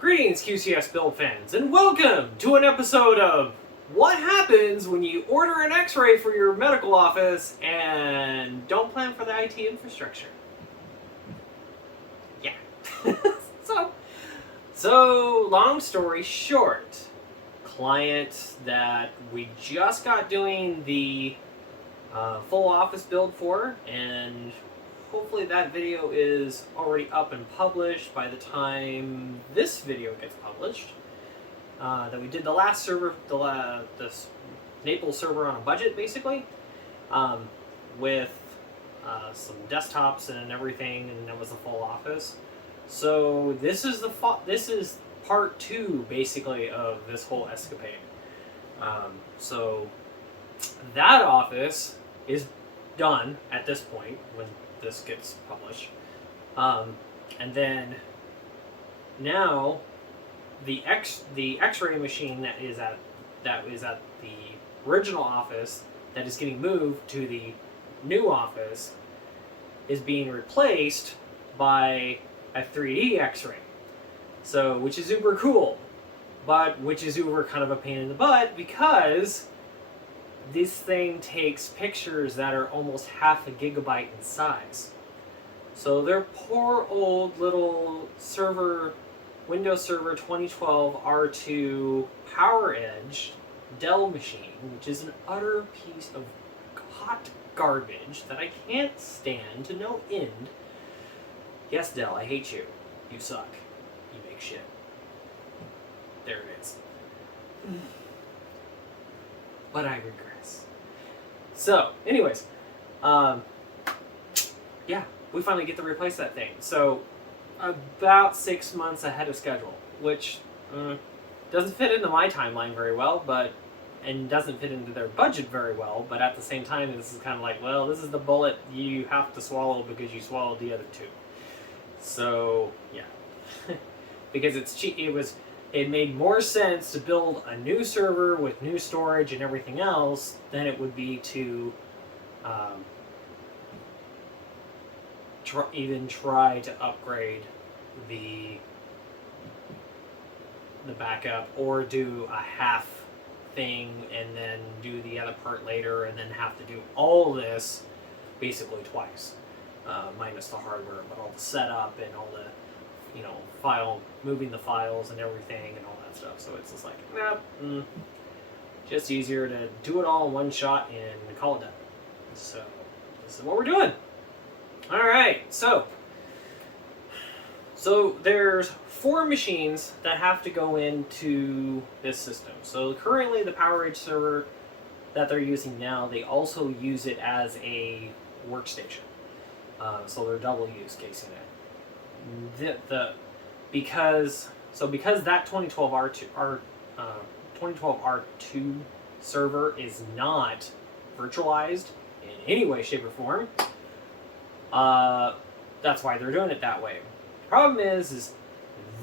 Greetings, QCS build fans, and welcome to an episode of What Happens When You Order an X-Ray for Your Medical Office and Don't Plan for the IT Infrastructure. Yeah. so, long story short, client that we just got doing the full office build for, and hopefully that video is already up and published by the time this video gets published. That we did the last server, this Naples server on a budget, basically, with some desktops and everything, and that was the full office. So this is part two, basically, of this whole escapade. So that office is done at this point when this gets published, and then now the X-ray machine that is at the original office that is getting moved to the new office is being replaced by a 3D X-ray, so which is uber cool, but which is uber kind of a pain in the butt because this thing takes pictures that are almost half a gigabyte in size. So their poor old little server, Windows Server 2012 R2 Power Edge Dell machine, which is an utter piece of hot garbage that I can't stand to no end. Yes, Dell, I hate you. You suck. You make shit. There it is. But I regress. So, anyways, yeah, we finally get to replace that thing. So, about 6 months ahead of schedule, which doesn't fit into my timeline very well, and doesn't fit into their budget very well, but at the same time, this is kind of like, well, this is the bullet you have to swallow because you swallowed the other two. So, yeah. Because it's cheap. It made more sense to build a new server with new storage and everything else than it would be to even try to upgrade the backup, or do a half thing and then do the other part later and then have to do all this basically twice, minus the hardware, but all the setup and all the moving the files and everything and all that stuff. So it's just like, just easier to do it all in one shot and call it done. So this is what we're doing. All right, so there's 4 machines that have to go into this system. So currently the PowerEdge server that they're using now, they also use it as a workstation. So they're double use casing it. Because that 2012 R2 server is not virtualized in any way, shape, or form, that's why they're doing it that way. The problem is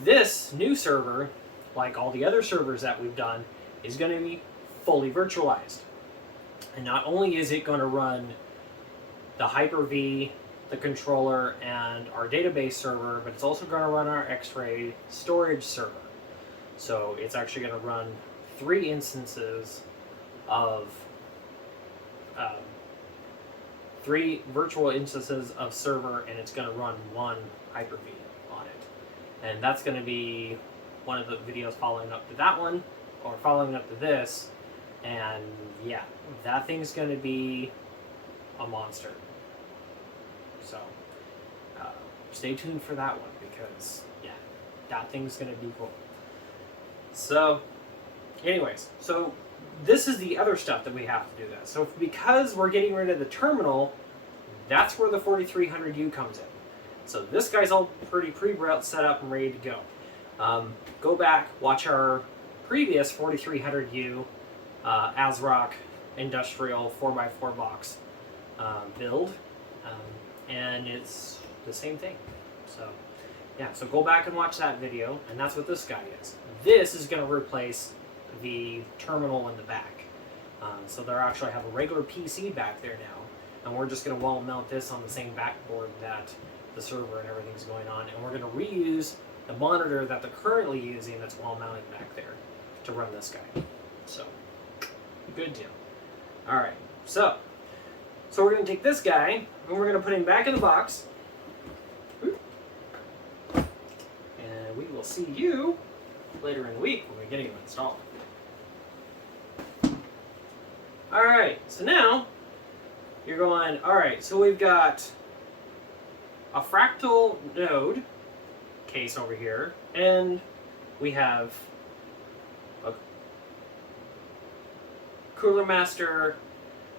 this new server, like all the other servers that we've done, is going to be fully virtualized. And not only is it going to run the Hyper-V, the controller, and our database server, but it's also going to run our X-ray storage server. So it's actually going to run 3 instances of 3 virtual instances of server, and it's going to run 1 Hyper-V on it. And that's going to be one of the videos following up to that one, or following up to this. And yeah, that thing's going to be a monster. So, stay tuned for that one, because, yeah, that thing's going to be cool. So, anyways, so this is the other stuff that we have to do that. So, because we're getting rid of the terminal, that's where the 4300U comes in. So, this guy's all pretty pre-built, set up, and ready to go. Go back, watch our previous 4300U AsRock industrial 4x4 box build. And it's the same thing. So, yeah, so go back and watch that video, and that's what this guy is. This is going to replace the terminal in the back. So they actually have a regular PC back there now, and we're just going to wall mount this on the same backboard that the server and everything's going on, and we're going to reuse the monitor that they're currently using that's wall mounted back there to run this guy. So, good deal. Alright, so we're going to take this guy and we're going to put him back in the box. And we will see you later in the week when we get him installed. Alright, so now you're going, alright, so we've got a Fractal node case over here, and we have a Cooler Master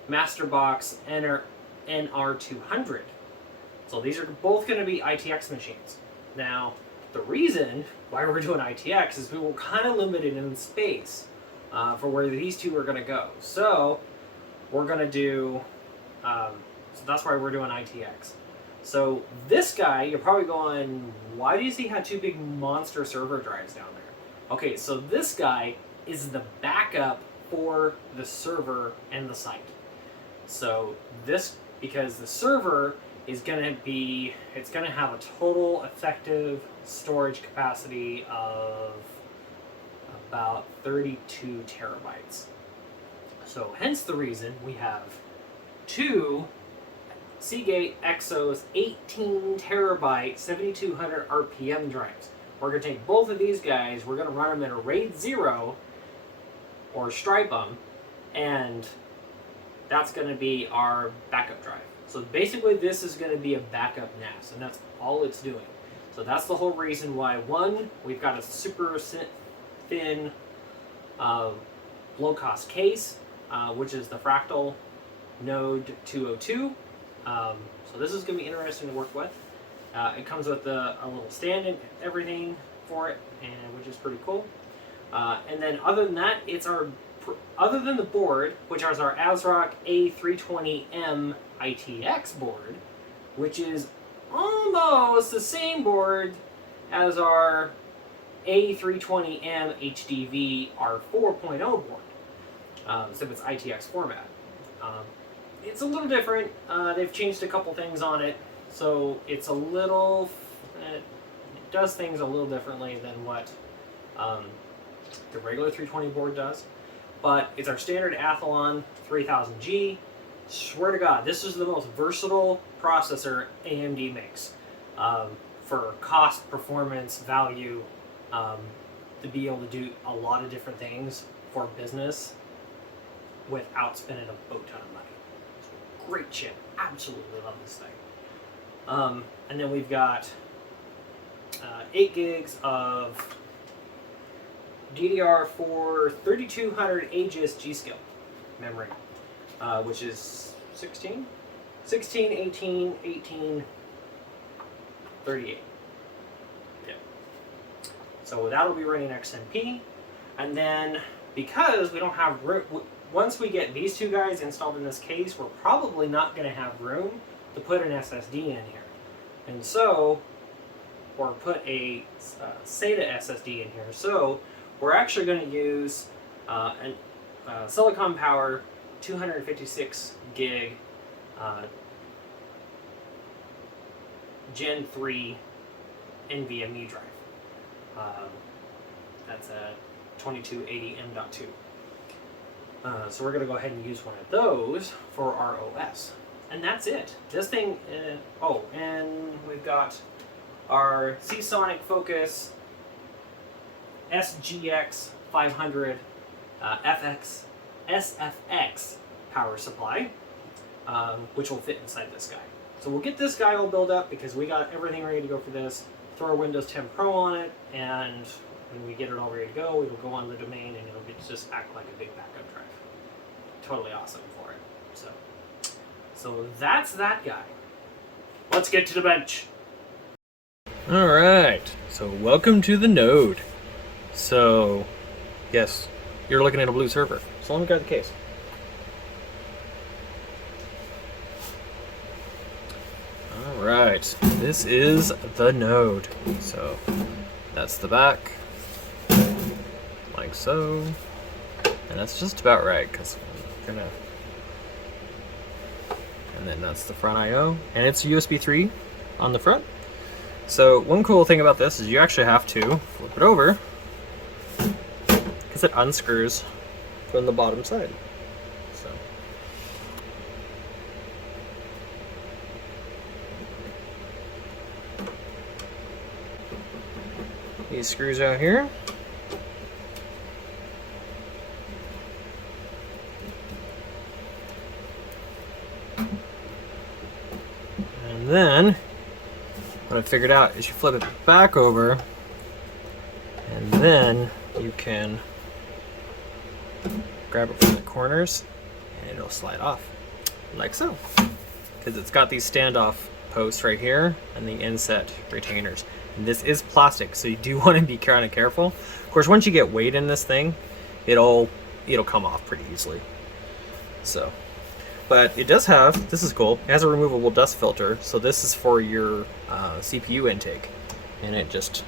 Box NR200. So these are both going to be ITX machines. Now, the reason why we're doing ITX is we were kind of limited in space for where these two are going to go. So we're going to do, so that's why we're doing ITX. So this guy, you're probably going, why does he have two big monster server drives down there? Okay, so this guy is the backup for the server and the site. So this, because the server is going to be, it's going to have a total effective storage capacity of about 32 terabytes. So hence the reason we have two Seagate EXOS 18 terabyte 7200 RPM drives. We're going to take both of these guys, we're going to run them in a RAID 0 or stripe them, and that's going to be our backup drive. So basically this is going to be a backup NAS, and that's all it's doing. So that's the whole reason why, one, we've got a super thin low-cost case, which is the Fractal Node 202. So this is going to be interesting to work with. It comes with a little stand and everything for it, and which is pretty cool. And then other than that, it's other than the board, which is our AsRock A320M ITX board, which is almost the same board as our A320M HDV R4.0 board, except it's ITX format. It's a little different. They've changed a couple things on it, so it's a little, it does things a little differently than what the regular 320 board does. But it's our standard Athlon 3000G. Swear to God, this is the most versatile processor AMD makes for cost, performance, value, to be able to do a lot of different things for business without spending a boat ton of money. Great chip. Absolutely love this thing. And then we've got 8 gigs of DDR4 3200 Aegis G.skill memory, which is 16, 18, 38. Yeah. So that'll be running XMP. And then because we don't have room, once we get these two guys installed in this case, we're probably not going to have room to put an SSD in here. And so, or put a SATA SSD in here. So we're actually going to use Silicon Power 256 gig Gen 3 NVMe drive. That's a 2280 M.2. So we're going to go ahead and use one of those for our OS. And that's it. This thing, oh, and we've got our Seasonic Focus SGX 500 SFX power supply, which will fit inside this guy. So we'll get this guy all built up because we got everything ready to go for this. Throw our Windows 10 Pro on it, and when we get it all ready to go, it'll go on the domain and it'll just act like a big backup drive. Totally awesome for it. So that's that guy. Let's get to the bench. Alright, so welcome to the node. So, yes, you're looking at a blue server. So let me grab the case. Alright, this is the node. So, that's the back, like so. And that's just about right, because we're gonna... And then that's the front I/O, and it's USB 3 on the front. So one cool thing about this is you actually have to flip it over because it unscrews from the bottom side. So these screws out here. And then what I figured out is you flip it back over, and then you can grab it from the corners and it'll slide off like so, because it's got these standoff posts right here and the inset retainers. And this is plastic, so you do want to be kind of careful. Of course, once you get weight in this thing, it'll come off pretty easily. So, but it does have, this is cool, it has a removable dust filter, so this is for your CPU intake. And it just,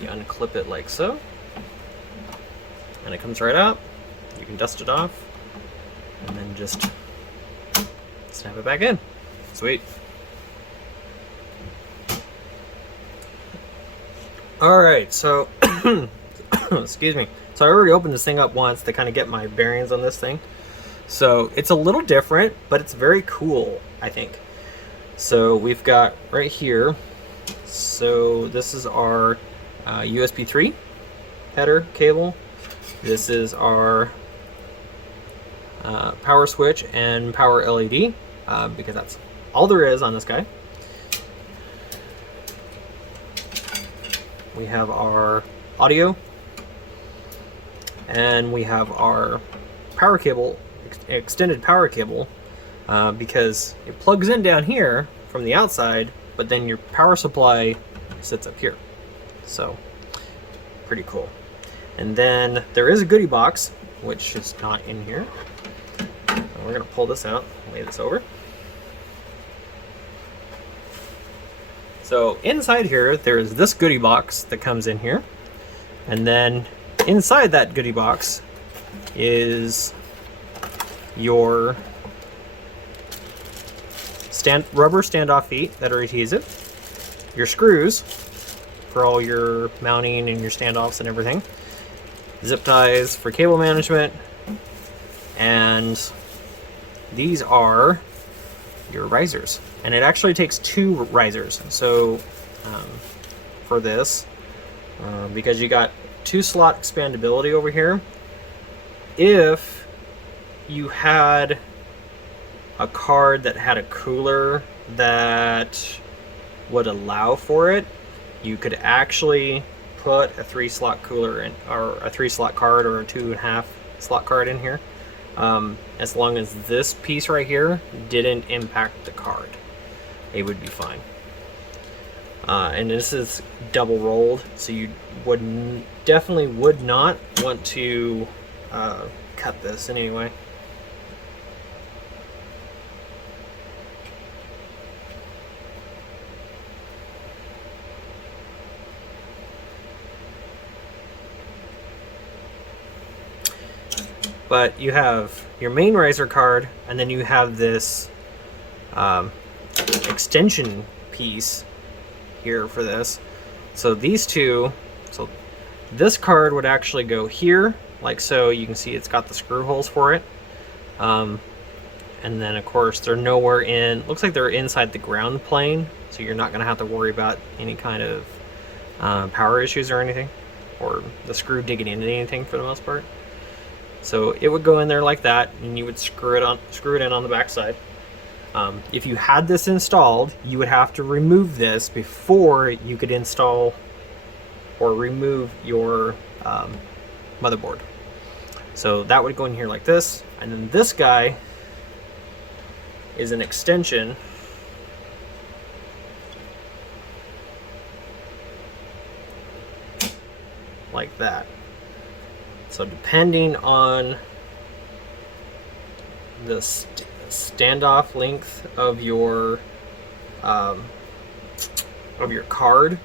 you unclip it like so, and it comes right out. You can dust it off, and then just snap it back in. Sweet. Alright, so, excuse me. So I already opened this thing up once to kind of get my bearings on this thing. So it's a little different, but it's very cool, I think. So we've got right here, so this is our USB 3 header cable. This is our power switch and power LED, because that's all there is on this guy. We have our audio, and we have our power cable, extended power cable, because it plugs in down here from the outside, but then your power supply sits up here. So pretty cool. And then there is a goodie box, which is not in here. So we're gonna pull this out, lay this over. So inside here, there's this goodie box that comes in here. And then inside that goodie box is your rubber standoff feet that are adhesive, your screws for all your mounting and your standoffs and everything, zip ties for cable management, and these are your risers. And it actually takes 2 risers. So for this, because you got 2 slot expandability over here, if you had a card that had a cooler that would allow for it, you could actually put a 3-slot cooler in, or a 3-slot card, or a 2.5 slot card in here, as long as this piece right here didn't impact the card, it would be fine. And this is double rolled, so you definitely would not want to cut this in any way. But you have your main riser card, and then you have this extension piece here for this. So these two, so this card would actually go here, like so. You can see it's got the screw holes for it. And then of course they're nowhere in, looks like they're inside the ground plane, so you're not gonna have to worry about any kind of power issues or anything, or the screw digging into anything for the most part. So it would go in there like that, and you would screw it in on the back side. If you had this installed, you would have to remove this before you could install or remove your motherboard. So that would go in here like this, and then this guy is an extension like that. So depending on the standoff length of your card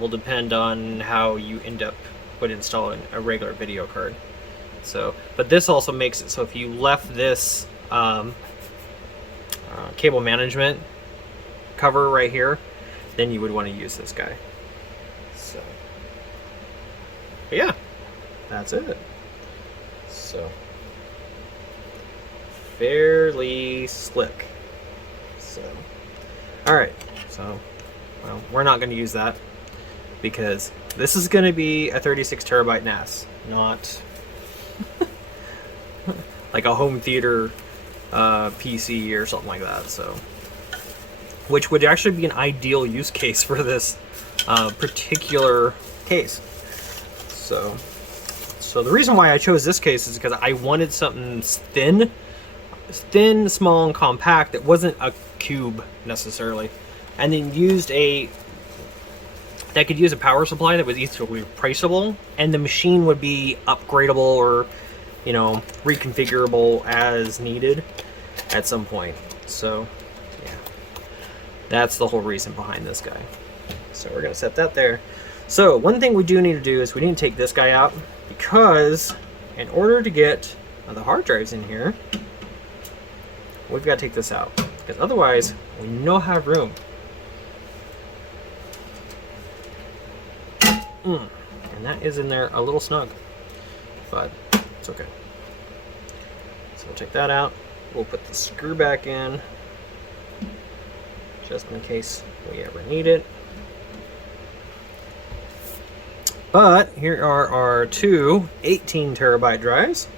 will depend on how you end up with installing a regular video card. So, but this also makes it so if you left this cable management cover right here, then you would want to use this guy. So, but yeah, that's it. So, fairly slick. So, all right. So, well, we're not going to use that because this is going to be a 36 terabyte NAS, not like a home theater PC or something like that. So, which would actually be an ideal use case for this particular case. So the reason why I chose this case is because I wanted something thin, small, and compact that wasn't a cube necessarily, and then that could use a power supply that was easily replaceable, and the machine would be upgradable or, you know, reconfigurable as needed at some point. So yeah, that's the whole reason behind this guy. So we're gonna set that there. So one thing we do need to do is we need to take this guy out, because in order to get the hard drives in here, we've got to take this out, because otherwise we don't have room. And that is in there a little snug, but it's okay. So we'll take that out. We'll put the screw back in, just in case we ever need it. But here are our two 18 terabyte drives,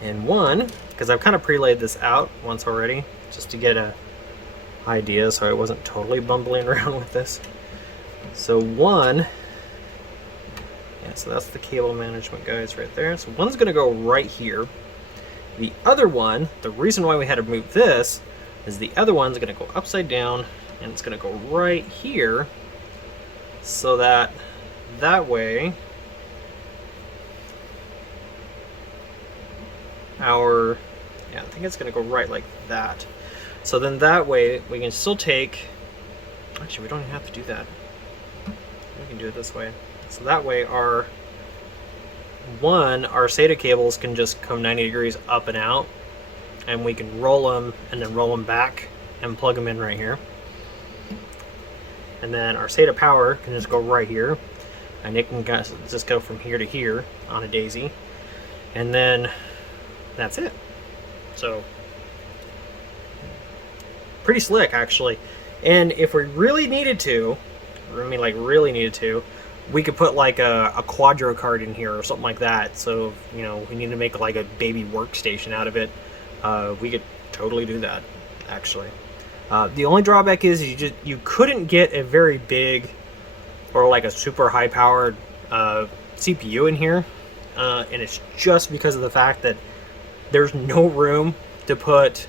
and one, because I've kind of pre-laid this out once already, just to get a idea so I wasn't totally bumbling around with this. So one, yeah, so that's the cable management guys right there. So one's going to go right here. The other one, the reason why we had to move this is the other one's going to go upside down, and it's going to go right here, so that way I think it's going to go right like that. So then that way we can still take, actually we don't even have to do that. We can do it this way. So that way our SATA cables can just come 90 degrees up and out, and we can roll them and then roll them back and plug them in right here. And then our SATA power can just go right here, and it can just go from here to here on a daisy, and then that's it. So pretty slick actually. And if we really needed to, we could put like a Quadro card in here or something like that. So, you know, we need to make like a baby workstation out of it. We could totally do that actually. The only drawback is you couldn't get a very big or like a super high powered CPU in here, and it's just because of the fact that there's no room to put,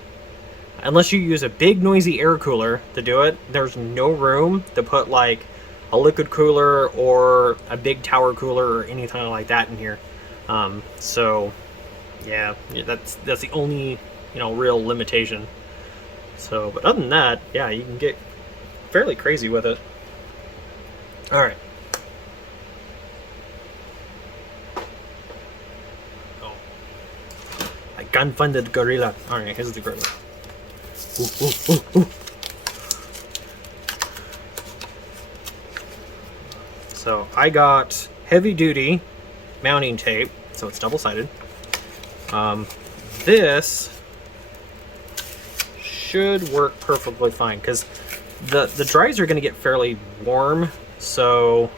unless you use a big noisy air cooler to do it, there's no room to put like a liquid cooler or a big tower cooler or anything like that in here. So yeah, that's the only, you know, real limitation. So, but other than that, yeah, you can get fairly crazy with it. All right. Oh, I gun-funded gorilla. All right, here's the gorilla. Ooh, ooh, ooh, ooh. So I got heavy-duty mounting tape, so it's double-sided. This should work perfectly fine, because the drives are going to get fairly warm, so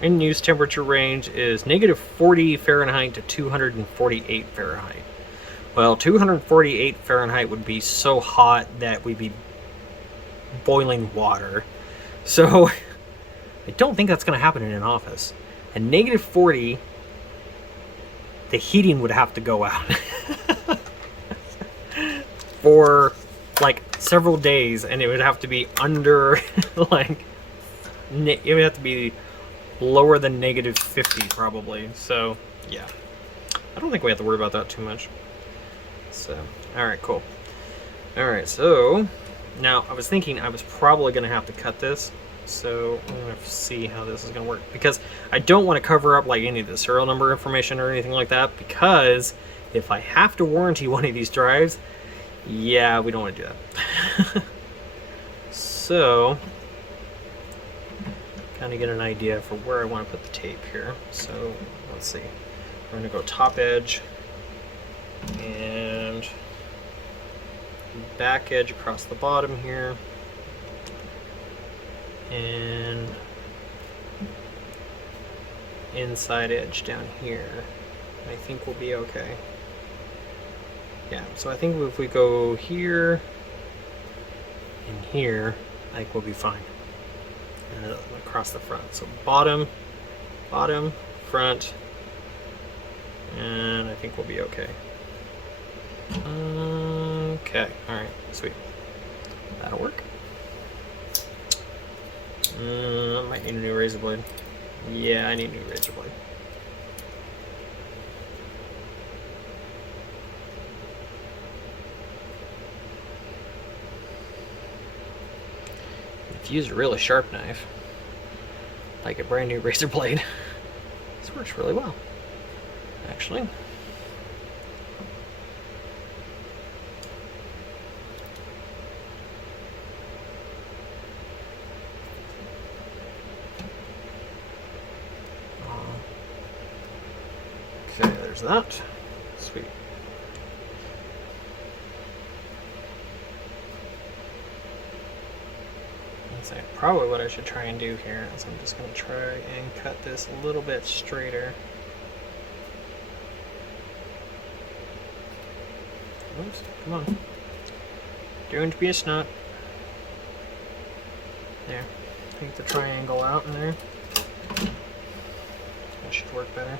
in use temperature range is -40 Fahrenheit to 248 Fahrenheit. Well, 248 Fahrenheit would be so hot that we'd be boiling water, so I don't think that's going to happen in an office. And -40, the heating would have to go out for like several days, and it would have to be under like it would have to be lower than -50 probably. So yeah, I don't think we have to worry about that too much. So all right, cool. All right, so now I was thinking I was probably gonna have to cut this, so I'm gonna see how this is gonna work, because I don't want to cover up like any of the serial number information or anything like that, because if I have to warranty one of these drives, yeah, we don't want to do that. So, kind of get an idea for where I want to put the tape here. So, let's see. We're going to go top edge and back edge across the bottom here. And inside edge down here. I think we'll be okay. Yeah, so I think if we go here and here, I think we'll be fine. And across the front. So bottom, front, and I think we'll be okay. Okay, alright, sweet. That'll work. I might need a new razor blade. Yeah, I need a new razor blade. If you use a really sharp knife, like a brand new razor blade, this works really well, actually. Okay, there's that. Sweet. That's probably what I should try and do here is I'm just going to try and cut this a little bit straighter. Oops, come on. Don't be a snot. There. Take the triangle out in there. That should work better.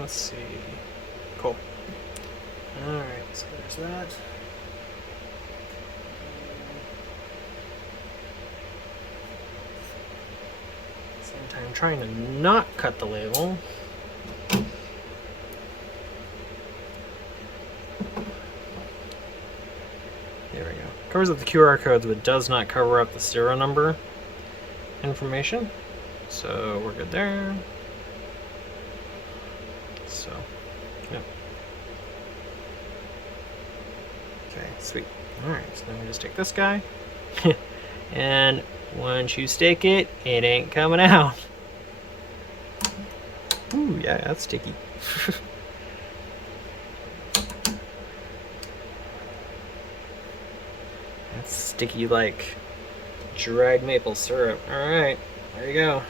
Let's see. Cool. Alright, so there's that. Same time, trying to not cut the label. There we go. Covers up the QR codes, but does not cover up the serial number information. So we're good there. So, yeah. Okay, sweet. Alright, so then we just take this guy. And once you stick it, it ain't coming out. Ooh, yeah, that's sticky. That's sticky like dried maple syrup. Alright, there you go.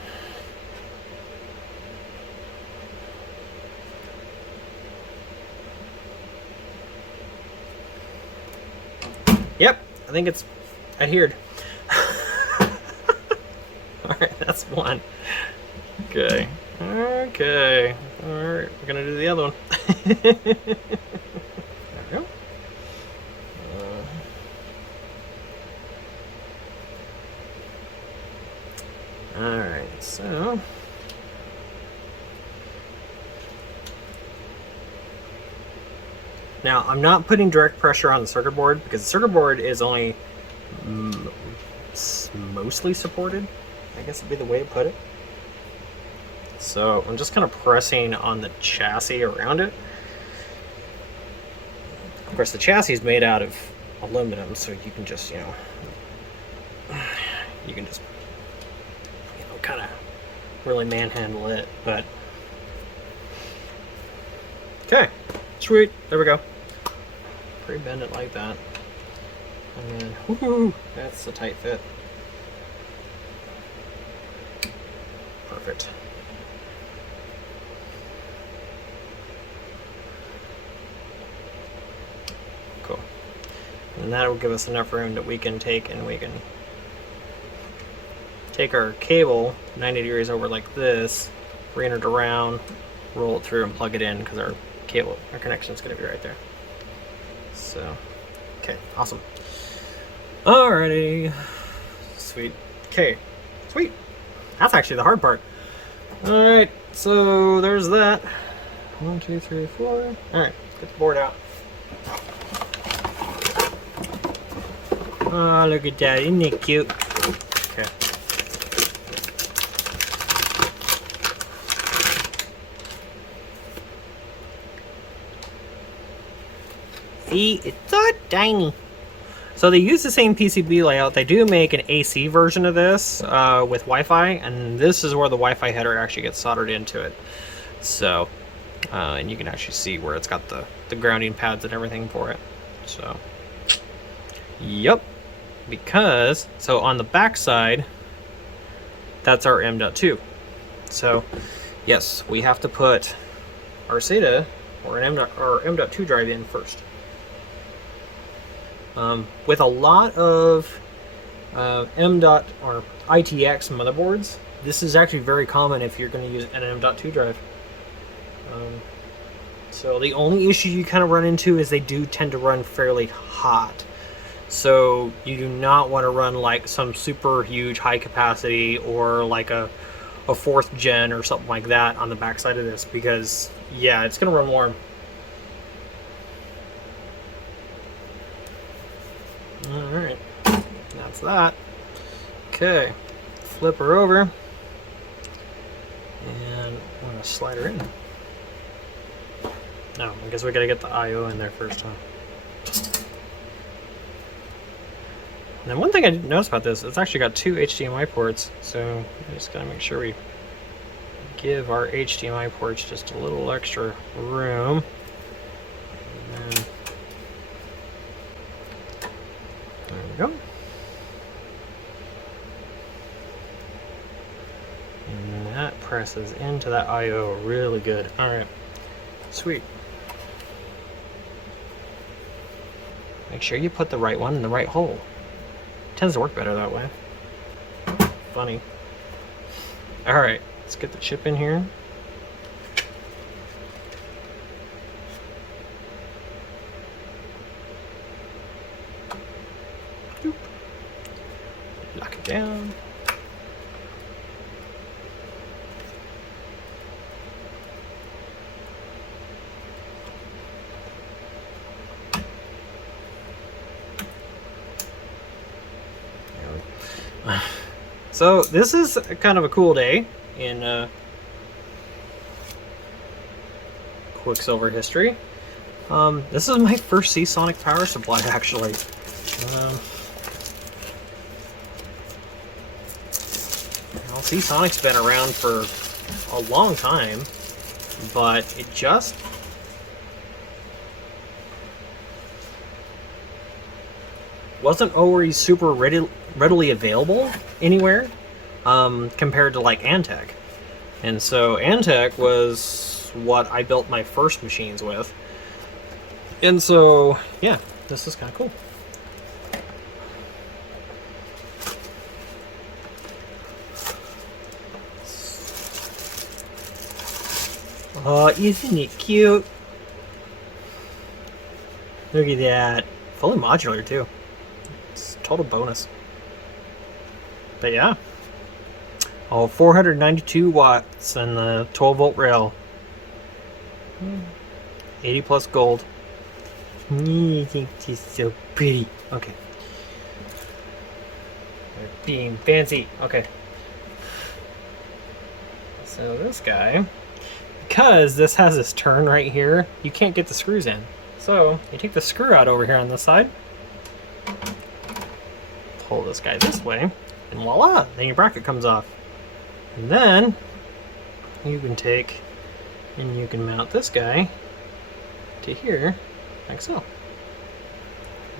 Yep, I think it's adhered. Alright, that's one. Okay. Okay. Alright, we're gonna do the other one. There we go. Alright, so now, I'm not putting direct pressure on the circuit board because the circuit board is only mostly supported, I guess would be the way to put it. So I'm just kind of pressing on the chassis around it. Of course, the chassis is made out of aluminum, so you can just, you can just, kind of really manhandle it, but okay. Sweet, there we go. Pre-bend it like that. And then, woohoo, that's a tight fit. Perfect. Cool. And that will give us enough room that we can take our cable 90 degrees over like this, bring it around, roll it through and plug it in because our connection is going to be right there. So, okay, awesome. Alrighty, sweet. Okay, sweet. That's actually the hard part. Alright, so there's that. 1, 2, 3, 4. Alright, let's get the board out. Oh, look at that, isn't it cute? Okay. See, it's so tiny. So they use the same PCB layout. They do make an AC version of this with Wi-Fi, and this is where the Wi-Fi header actually gets soldered into it. So, and you can actually see where it's got the grounding pads and everything for it. So, yep. Because, so on the back side, that's our M.2. So, yes, we have to put our SATA or an M.2 drive in first. With a lot of or ITX motherboards, this is actually very common if you're going to use an M.2 drive. So the only issue you kind of run into is they do tend to run fairly hot. So you do not want to run like some super huge high capacity or like a 4th gen or something like that on the backside of this, because yeah, it's going to run warm. Alright, that's that. Okay, flip her over, and I'm going to slide her in. No, I guess we got to get the I.O. in there first, huh? And then one thing I didn't notice about this, it's actually got 2 HDMI ports, so we just got to make sure we give our HDMI ports just a little extra room. And then, there we go. And that presses into that I.O. really good. Alright, sweet. Make sure you put the right one in the right hole. It tends to work better that way. Funny. Alright, let's get the chip in here. Doop. Lock it down. So this is kind of a cool day in Quicksilver history. This is my first Seasonic power supply, actually. Well, Seasonic's been around for a long time, but it just wasn't always super readily available anywhere compared to like Antec. And so Antec was what I built my first machines with. And so, yeah, this is kind of cool. Oh, isn't it cute? Look at that. Fully modular, too. It's a total bonus. But yeah. Oh, 492 watts and the 12 volt rail. 80 plus gold. I think she's so pretty. Okay. They're being fancy. Okay. So this guy, because this has this turn right here, you can't get the screws in. So you take the screw out over here on this side, pull this guy this way, and voila, then your bracket comes off. And then you can take and you can mount this guy to here, like so.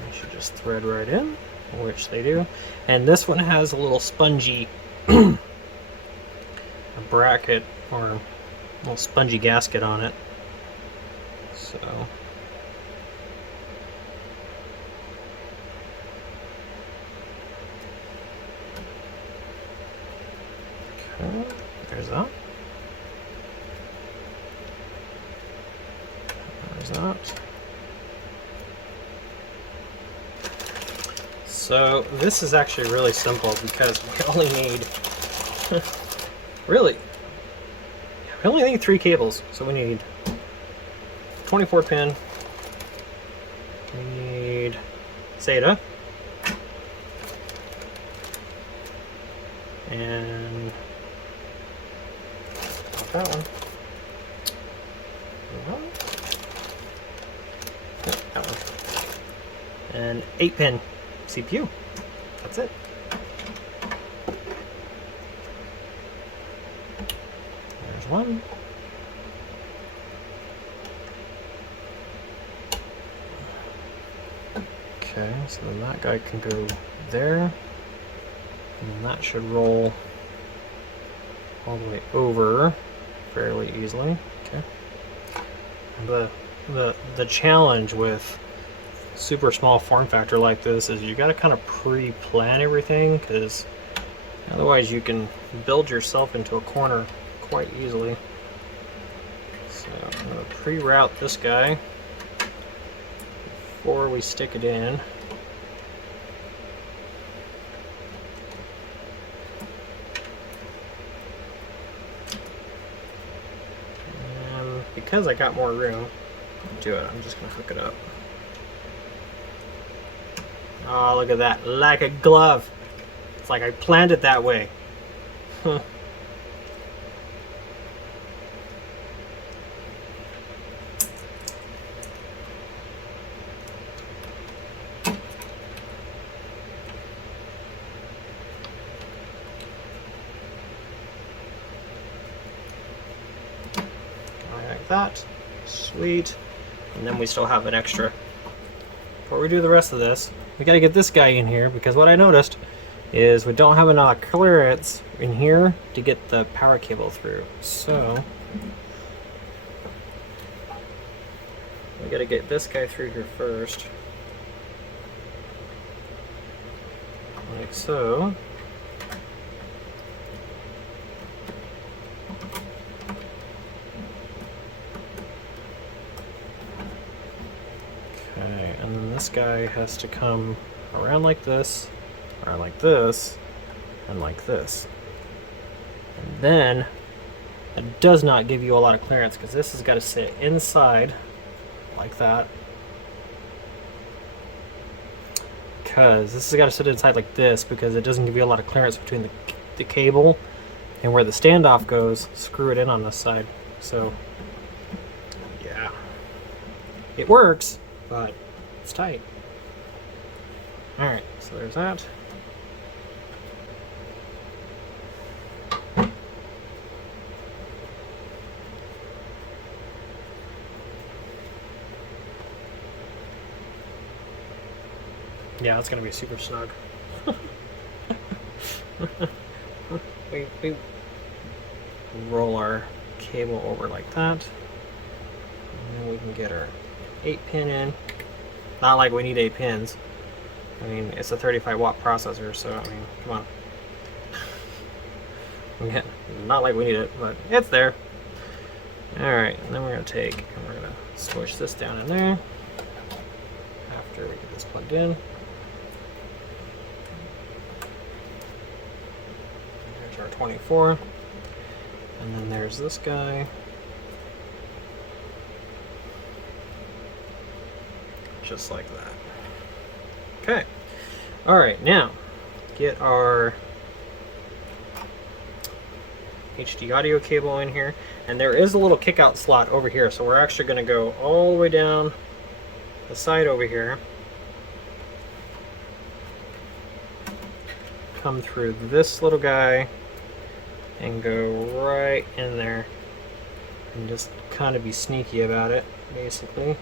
I should just thread right in, which they do. And this one has a little spongy bracket or a little spongy gasket on it. So okay, there's that. There's that. So this is actually really simple because we only need really, we only need 3 cables. So we need 24 pin, we need SATA, and that one. That one. and 8-pin CPU. That's it. There's one. Okay, so then that guy can go there, and that should roll all the way over fairly easily. Okay. The challenge with super small form factor like this is you got to kind of pre-plan everything, because otherwise you can build yourself into a corner quite easily. So I'm going to pre-route this guy before we stick it in. And because I got more room to it, I'm just going to hook it up. Oh, look at that. Like a glove. It's like I planned it that way. Huh. Like that. Sweet. And then we still have an extra. Before we do the rest of this, we got to get this guy in here, because what I noticed is we don't have enough clearance in here to get the power cable through. So we got to get this guy through here first, like so. Okay, and then this guy has to come around like this, around like this, and like this. And then it does not give you a lot of clearance, because this has got to sit inside like that. Because this has got to sit inside like this, because it doesn't give you a lot of clearance between the cable and where the standoff goes. Screw it in on this side. So yeah, it works, but it's tight. Alright, so there's that. Yeah, it's going to be super snug. we roll our cable over like that. And then we can get our 8-pin in. Not like we need 8 pins. I mean, it's a 35-watt processor, so I mean, come on. Yeah, not like we need it, but it's there. Alright, and then we're going to take and we're going to squish this down in there after we get this plugged in. There's our 24. And then there's this guy. Just like that. Okay. Alright, now get our HD audio cable in here. And there is a little kick out slot over here, so we're actually going to go all the way down the side over here. Come through this little guy and go right in there. And just kind of be sneaky about it, basically.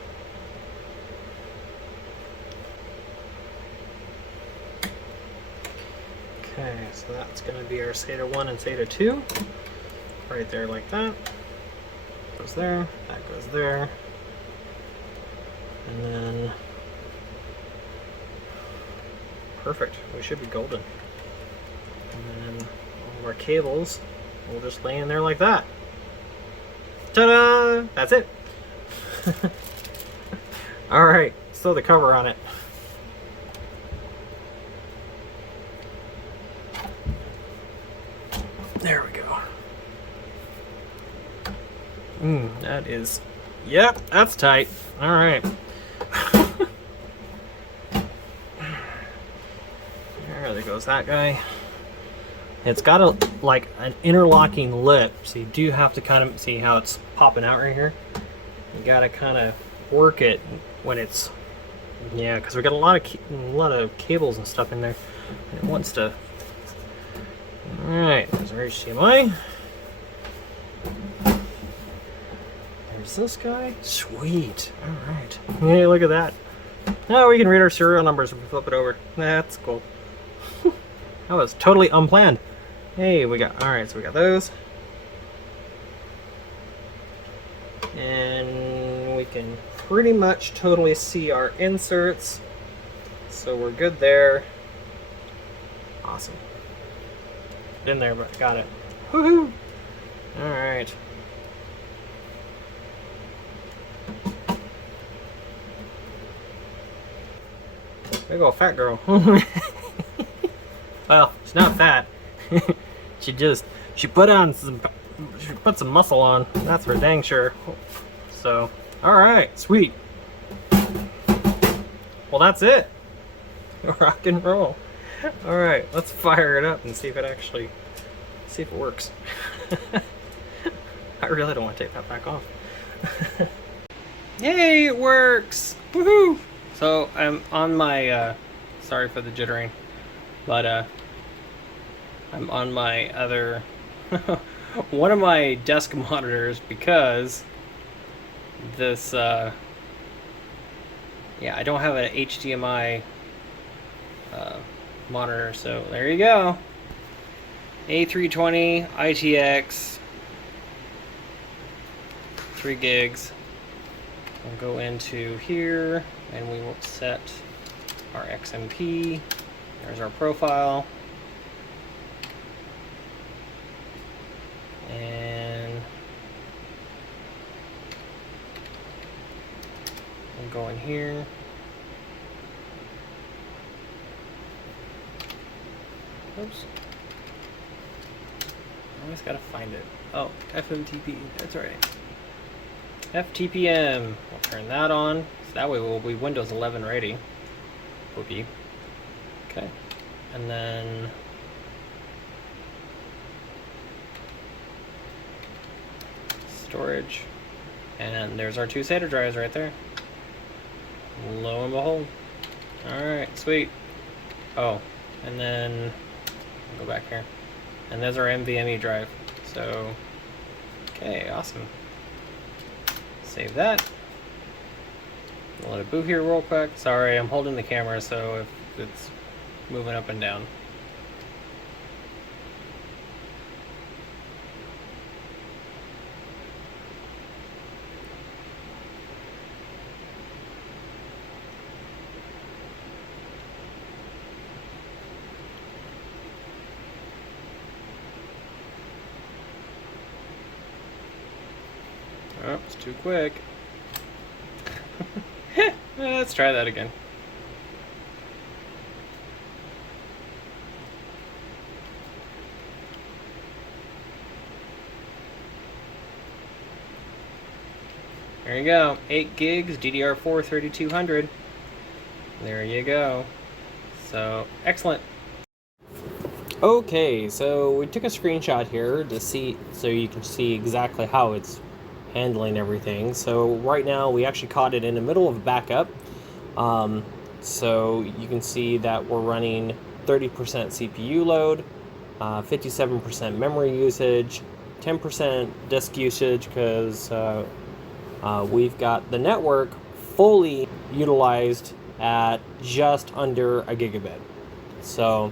Okay, so that's going to be our SATA 1 and SATA 2. Right there like that. Goes there, that goes there. And then... perfect, we should be golden. And then all of our cables will just lay in there like that. Ta-da! That's it! Alright, let's throw the cover on it. There we go. That is... yep, that's tight. Alright. There goes that guy. It's got a like an interlocking lip, so you do have to kind of see how it's popping out right here. You gotta kind of work it when it's Yeah, because we got a lot of cables and stuff in there. It wants to. All right, there's our HDMI. There's this guy. Sweet. All right. Hey, look at that. Now we can read our serial numbers if we flip it over. That's cool. That was totally unplanned. Hey, we got. All right, so we got those. And we can pretty much totally see our inserts, so we're good there. Awesome. In there, but got it. Woohoo! All right. Big ol' fat girl. Well, she's not fat. she put some muscle on. That's for dang sure. So, all right, sweet. Well, that's it. Rock and roll. All right, let's fire it up and see if it works. I really don't want to take that back off. Yay, it works! Woohoo! So I'm on my, sorry for the jittering, but I'm on my other, one of my desk monitors because this, yeah, I don't have an HDMI monitor, so there you go. A320 ITX, 3 gigs. We'll go into here and we will set our XMP. There's our profile. And we'll go in here. Oops. I always gotta find it. Oh, FMTP, that's right. FTPM, we'll turn that on, so that way we'll be Windows 11 ready. Whoopee. Okay, and then storage, and there's our 2 SATA drives right there. Lo and behold. Alright, sweet. Oh, and then go back here. And there's our NVMe drive. So, okay, awesome. Save that. We'll let it boot here real quick. Sorry, I'm holding the camera, so if it's moving up and down. Oh, it's too quick. Let's try that again. There you go. 8 gigs, DDR4 3200. There you go. So, excellent. Okay, so we took a screenshot here to see, so you can see exactly how it's handling everything. So right now we actually caught it in the middle of a backup. So you can see that we're running 30% CPU load, 57% memory usage, 10% disk usage because we've got the network fully utilized at just under a gigabit. So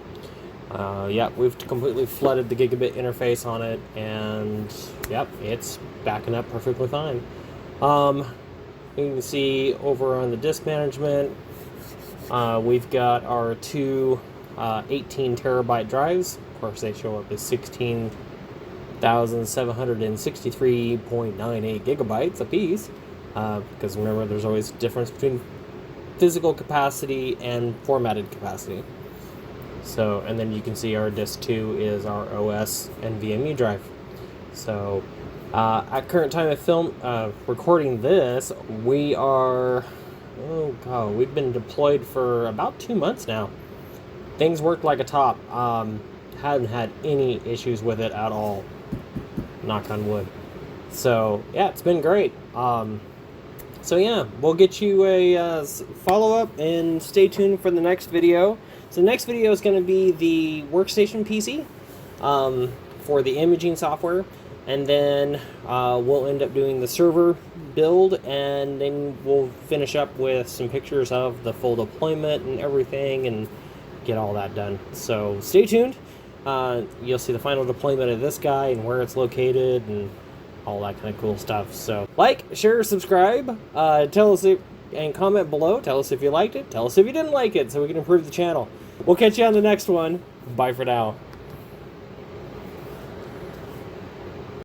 yeah, we've completely flooded the gigabit interface on it, and yep, it's backing up perfectly fine. You can see over on the disk management, we've got our 2 18 terabyte drives. Of course, they show up as 16,763.98 gigabytes a piece, because remember, there's always a difference between physical capacity and formatted capacity. So, and then you can see our disk 2 is our OS NVMe drive. So, at current time of recording this, we are, oh god, we've been deployed for about 2 months now. Things worked like a top. Hadn't had any issues with it at all. Knock on wood. So, yeah, it's been great. So yeah, we'll get you a follow-up and stay tuned for the next video. So the next video is going to be the workstation PC for the imaging software. And then we'll end up doing the server build, and then we'll finish up with some pictures of the full deployment and everything and get all that done. So stay tuned. You'll see the final deployment of this guy and where it's located and all that kind of cool stuff. So like, share, subscribe, tell us and comment below. Tell us if you liked it. Tell us if you didn't like it so we can improve the channel. We'll catch you on the next one. Bye for now.